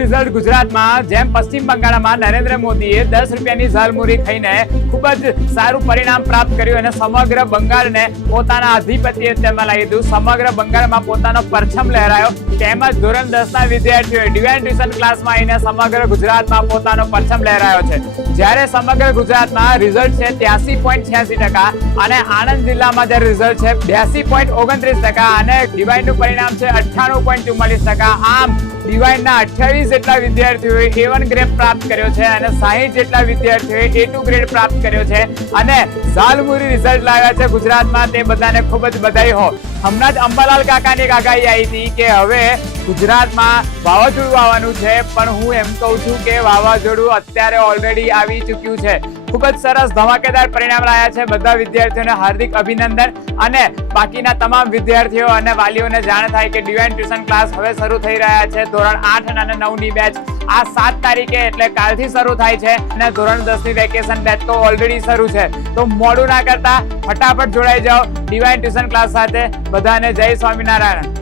Result ગુજરાતમાં જેમ પશ્ચિમ બંગાળમાં નરેન્દ્ર મોદીએ 10 રૂપિયાની ઝાલમુરી ખાઈને ખૂબ જ સારું પરિણામ પ્રાપ્ત કર્યું અને સમગ્ર બંગાળને પોતાના આધિપત્યમાં લાવી દીધું, સમગ્ર બંગાળમાં પોતાનો પરચમ લહેરાયો, તેમજ ધોરણ 10ના વિદ્યાર્થીઓએ ડિવાઇન ટ્યુશન ક્લાસમાં આવીને સમગ્ર ગુજરાતમાં પોતાનો પરચમ લહેરાયો છે। જ્યારે સમગ્ર ગુજરાતમાં રિઝલ્ટ છે 83.86% અને આણંદ જિલ્લામાં જે રિઝલ્ટ છે 82.29% અને ડિવાઇનનું પરિણામ છે 98.44%। આમ ડિવાઇનના 28 જેટલા વિદ્યાર્થીઓએ A1 ગ્રેડ પ્રાપ્ત કર્યો છે અને 60 જેટલા વિદ્યાર્થીઓએ A2 ગ્રેડ પ્રાપ્ત કર્યો છે અને ઝાલમુરી રિઝલ્ટ લાવ્યા છે ગુજરાતમાં, તે બધાને ખૂબ જ બધાઈ હો। હમણાં જ અંબાલાલ કાકાની આગાહી આવી હતી કે હવે ગુજરાતમાં વાવાઝોડું આવવાનું છે, પણ હું એમ કહું છું કે વાવાઝોડું અત્યારે ઓલરેડી આવી ચૂક્યું છે। ખૂબ જ સરસ ધમાકેદાર પરિણામ લાવ્યા છે, બધા વિદ્યાર્થીઓને હાર્દિક અભિનંદન અને બાકીના તમામ વિદ્યાર્થીઓ અને વાલીઓને જાણ થાય કે ડિવાઇન ટ્યુશન ક્લાસ હવે શરૂ થઈ રહ્યા છે। ધોરણ 8 અને 9ની બેચ આ 7 તારીખે એટલે કાલથી શરૂ થાય છે અને ધોરણ 10ની વેકેશન બેચ તો ઓલરેડી શરૂ છે। તો મોડું ના કરતા ફટાફટ જોડાઈ જાઓ ડિવાઇન ટ્યુશન ક્લાસ સાથે। બધાને જય સ્વામિનારાયણ।